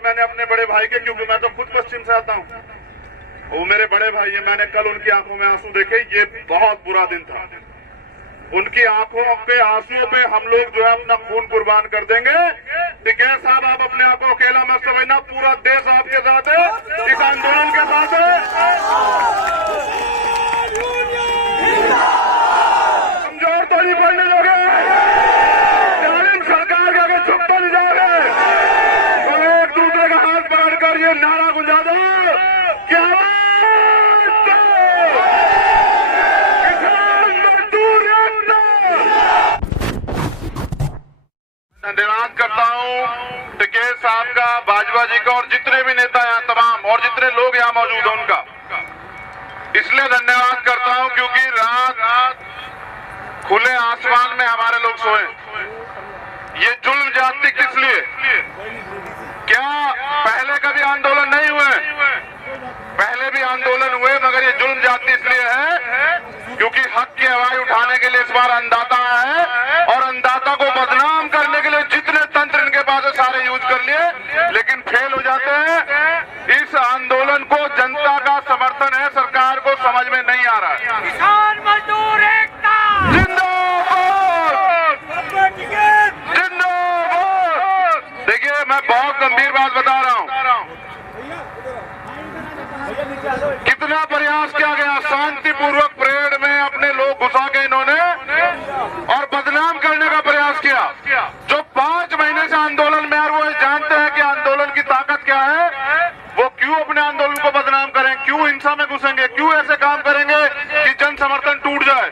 मैंने अपने बड़े भाई के, क्योंकि मैं तो खुद पश्चिम से आता हूँ, वो मेरे बड़े भाई है, मैंने कल उनकी आंखों में आंसू देखे। ये बहुत बुरा दिन था। उनकी आंखों के आंसुओं पे हम लोग जो है अपना खून कुर्बान कर देंगे। टिकैत साहब, आप अपने आप को अकेला मत समझना, पूरा देश आपके साथ है, इस आंदोलन के साथ है। कमजोर तो नहीं पड़ने दोगे, जालिम सरकार के आगे झुक तो नहीं जाओगे। तो एक दूसरे का हाथ पकड़कर ये नारा गुंजा दो, क्या धन्यवाद करता हूं टिकैत साहब का, भाजपा जी का, और जितने भी नेता यहाँ तमाम और जितने लोग यहाँ मौजूद हैं उनका इसलिए धन्यवाद करता हूं क्योंकि रात खुले आसमान में हमारे लोग सोए। ये जुल्म जाति किस लिए? क्या पहले कभी आंदोलन नहीं हुए? पहले भी आंदोलन हुए, मगर ये जुल्म जाति इसलिए है क्योंकि हक की आवाज उठाने के लिए इस बार अन्नदाता है, और अन्नदाता को बदनाम करने के लिए जितने तंत्र इनके पास है सारे यूज कर लिए, लेकिन फेल हो जाते हैं। इस आंदोलन को जनता का समर्थन है, सरकार को समझ में नहीं आ रहा है। किसान मजदूर एकता जिंदाबाद, जिंदाबाद। देखिए, मैं बहुत गंभीर बात बता रहा हूँ। कितना प्रयास किया गया, शांतिपूर्वक परेड में अपने लोग घुसा के इन्होंने और बदनाम करने का प्रयास किया। जो 5 महीने से आंदोलन में, और वो जानते हैं कि आंदोलन की ताकत क्या है, वो क्यों अपने आंदोलन को बदनाम करें, क्यों हिंसा में घुसेंगे, क्यों ऐसे काम करेंगे कि जन समर्थन टूट जाए।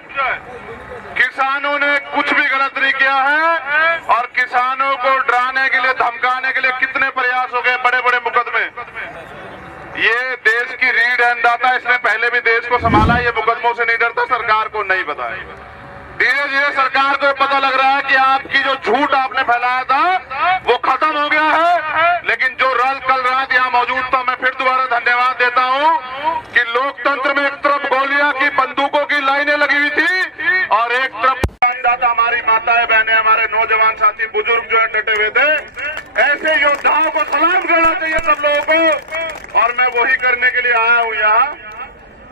किसानों ने कुछ भी गलत नहीं किया है, और किसानों को डराने के लिए, धमकाने के लिए कितने प्रयास हो गए, बड़े बड़े मुकदमे। ये देश की रीढ़ है अन्नदाता, इसने पहले भी देश को संभाला, ये मुकदमों से नहीं डरता, सरकार को नहीं पता है। धीरे धीरे सरकार को पता लग रहा है कि आपकी जो झूठ आपने फैलाया था वो खत्म हो गया है। लेकिन जो कल रात यहाँ मौजूद था, मैं फिर दोबारा धन्यवाद देता हूँ कि लोकतंत्र में एक तरफ गोलियां की, बंदूकों की लाइनें लगी हुई थी, और एक तरफ अन्नदाता, हमारी माताएं बहनें, हमारे नौजवान साथी, बुजुर्ग जो है डटे हुए थे। ऐसे योद्धाओं को सलाम करना चाहिए सब लोगों को, और मैं वही करने के लिए आया हूँ यहाँ।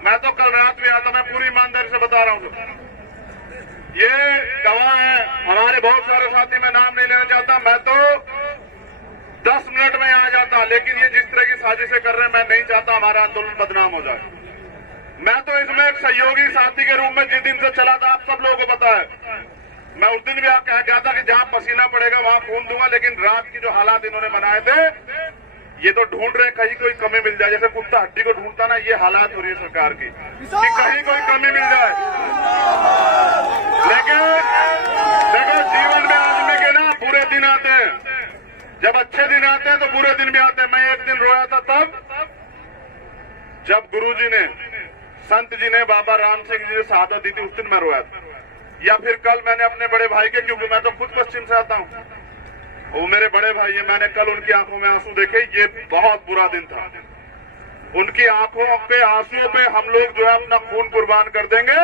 मैं तो कल रात भी आया था, मैं पूरी ईमानदारी से बता रहा हूँ। ये गवाह है, हमारे बहुत सारे साथी, मैं नाम नहीं लेना चाहता, मैं तो 10 मिनट में आ जाता, लेकिन ये जिस तरह की साजिशें कर रहे हैं, मैं नहीं चाहता हमारा आंदोलन बदनाम हो जाए। मैं तो इसमें एक सहयोगी साथी के रूप में जिस दिन से चला था, आप सब लोगों को पता है, मैं उस दिन भी आप कह गया था कि जहां पसीना पड़ेगा वहां खून दूंगा। लेकिन रात की जो हालात इन्होंने बनाए थे, ये तो ढूंढ रहे कहीं कोई कमी मिल जाए, जैसे कुत्ता हड्डी को ढूंढता ना, ये हालात हो रही है सरकार की कि कहीं कोई कमी मिल जाए। लेकिन देखो, जीवन में आदमी के ना बुरे दिन आते हैं, जब अच्छे दिन आते हैं तो बुरे दिन भी आते हैं। मैं एक दिन रोया था तब जब गुरुजी ने, संत जी ने बाबा राम सिंह जी ने शहादत दी थी, उस दिन मैं रोया था। या फिर कल मैंने अपने बड़े भाई के, क्योंकि मैं तो खुद पश्चिम से आता हूँ, वो मेरे बड़े भाई है, मैंने कल उनकी आंखों में आंसू देखे। ये बहुत बुरा दिन था। उनकी आंखों पे आंसुओं पे हम लोग जो है अपना खून कुर्बान कर देंगे।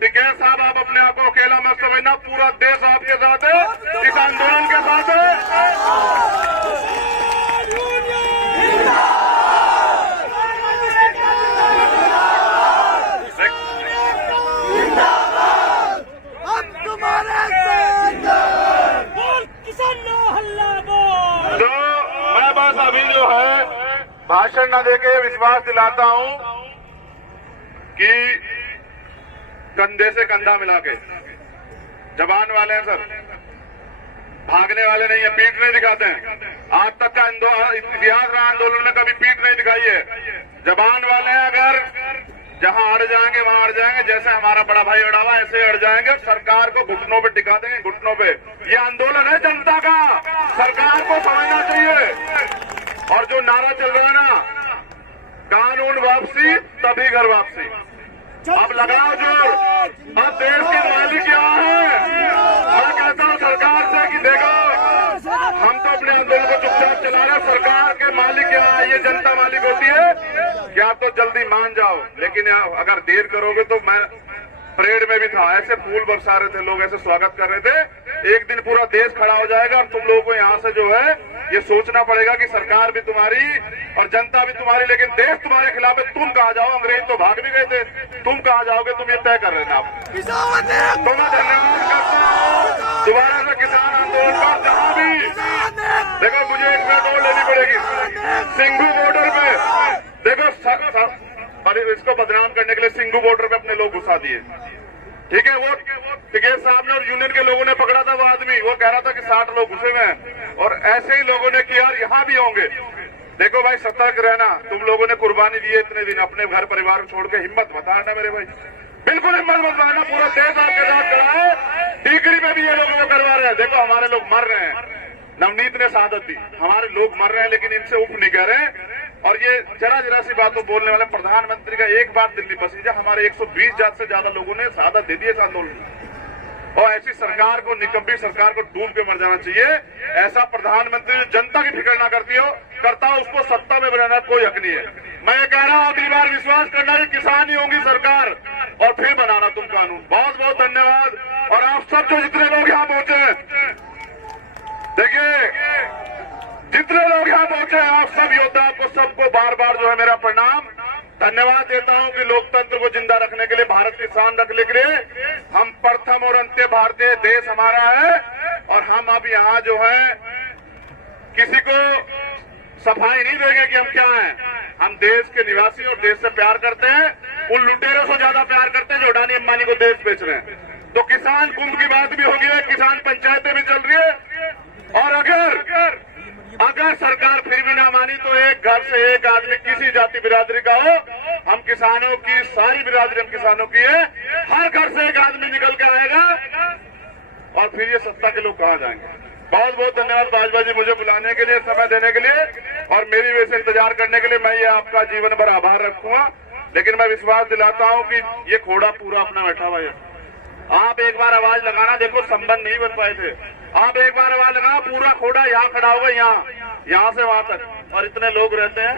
टिकैत साहब, आप अपने आप को अकेला मत समझना, पूरा देश आपके साथ है, इस आंदोलन के साथ है। तो मैं बस अभी जो है भाषण न देके विश्वास दिलाता हूं कि कंधे से कंधा मिला के, जवान वाले हैं सर, भागने वाले नहीं है, पीठ नहीं दिखाते हैं। आज तक का इतिहास रहा आंदोलन में कभी पीठ नहीं दिखाई है। जवान वाले हैं, अगर जहां अड़ जाएंगे वहां अड़ जाएंगे, जैसे हमारा बड़ा भाई अड़ा हुआ ऐसे अड़ जाएंगे, सरकार को घुटनों पे टिका देंगे, घुटनों पे। ये आंदोलन है जनता का, सरकार को समझना चाहिए। और जो नारा चल रहा है ना, कानून वापसी तभी घर वापसी, अब लगाओ जोर। अब देश के मालिक यहाँ है। मैं कहता हूँ सरकार से कि देखो, हम तो अपने आंदोलन को चुपचाप चला रहे, सरकार के मालिक यहाँ है, ये जनता मालिक होती है कि आप तो जल्दी मान जाओ। लेकिन अगर देर करोगे तो, मैं परेड में भी था, ऐसे फूल बरसा रहे थे लोग, ऐसे स्वागत कर रहे थे। एक दिन पूरा देश खड़ा हो जाएगा और तुम लोगों को यहाँ से जो है ये सोचना पड़ेगा कि सरकार भी तुम्हारी और जनता भी तुम्हारी, लेकिन देश तुम्हारे खिलाफ है। तुम कहाँ जाओ, अंग्रेज तो भाग भी गए थे, तुम कहाँ जाओगे, तुम ये तय कर रहे थे आप। तो मैं धन्यवाद करता हूँ दोबारा से किसान आंदोलन पर। जहाँ भी देखो, मुझे 1 मिनट और लेनी पड़ेगी। सिंघू बॉर्डर पे देखो, इसको बदनाम करने के लिए सिंघू बॉर्डर पे अपने लोग घुसा दिए। ठीक है, वो टिकैत साहब ने और यूनियन के लोगों ने पकड़ा था वो आदमी, वो कह रहा था कि 60 लोग घुसे हुए हैं, और ऐसे ही लोगों ने किया, यहाँ भी होंगे। देखो भाई, सतर्क रहना। तुम लोगों ने कुर्बानी दी है इतने दिन, अपने घर परिवार छोड़ के हिम्मत मत हारना मेरे भाई, बिल्कुल हिम्मत मत हारना। पूरा देश आपके साथ खड़ा है। टीकरी में भी ये लोगों को करवा रहे हैं। देखो, हमारे लोग मर रहे हैं, नवनीत ने शहादत दी, हमारे लोग मर रहे हैं, लेकिन इनसे उफ नहीं कह रहे। और ये जरा सी बातों बोलने वाले प्रधानमंत्री का एक बार दिल्ली पसीजा, हमारे 120 जात से ज्यादा लोगों ने शहादत दे दी इस आंदोलन में। और ऐसी सरकार को, निकम्मी सरकार को डूब के मर जाना चाहिए। ऐसा प्रधानमंत्री जो जनता की फिक्र ना करता हो, उसको सत्ता में बनाना कोई हक नहीं है। मैं ये कह रहा हूँ, अगली बार विश्वास करना कि किसान ही होंगी सरकार, और फिर बनाना तुम कानून। बहुत बहुत धन्यवाद। और आप सब जो जितने लोग यहाँ पहुंचे हैं, देखिए जितने लोग यहाँ पहुंचे हैं, आप सब योद्धा को सबको बार बार जो है मेरा प्रणाम, धन्यवाद देता हूं कि लोकतंत्र को जिंदा रखने के लिए, भारत की शान रखने के लिए हम प्रथम और अंत्य भारतीय, देश हमारा है। और हम अब यहाँ जो है किसी को सफाई नहीं देंगे कि हम क्या हैं। हम देश के निवासी और देश से प्यार करते हैं, उन लुटेरों से ज्यादा प्यार करते हैं जो अडानी अंबानी को देश बेच रहे हैं। तो किसान कुंभ की बात भी होगी है, किसान पंचायतें भी चल रही है। और अगर सरकार फिर भी ना मानी तो एक घर से एक आदमी किसी जाति बिरादरी का हो, हम किसानों की सारी बिरादरी, हम किसानों की है, हर घर से एक आदमी निकल के आएगा, और फिर ये सत्ता के लोग कहाँ जाएंगे। बहुत बहुत धन्यवाद बाजवा जी, मुझे बुलाने के लिए, समय देने के लिए, और मेरी वजह से इंतजार करने के लिए। मैं ये आपका जीवन भर आभार रखूंगा, लेकिन मैं विश्वास दिलाता हूं कि ये खोड़ा पूरा अपना बैठा हुआ है। आप एक बार आवाज लगाना, देखो संबंध नहीं बन पाए थे, आप एक बार आवाज लगाना, पूरा खोड़ा यहाँ खड़ा होगा, यहाँ से वहां तक। और इतने लोग रहते हैं,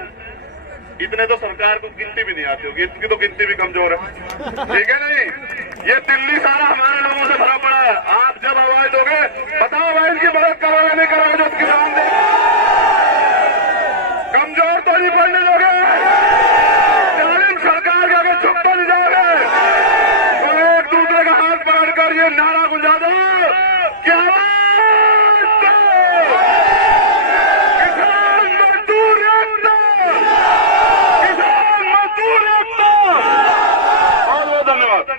इतने तो सरकार को गिनती भी नहीं आती होगी, इतनी तो गिनती भी कमजोर है। ठीक है नहीं, ये दिल्ली सारा हमारे लोगों से भरा पड़ा है। आप जब आवाज दोगे, बताओ भाई इनकी मदद करोगे नहीं करोगे जो किसान दे, कमजोर तो नहीं पड़ने दोगे, जालिम सरकार के आगे झुक तो नहीं जाओगे। तो एक दूसरे का हाथ पकड़कर ये नारा गुंजा दो, क्या धन्यवाद।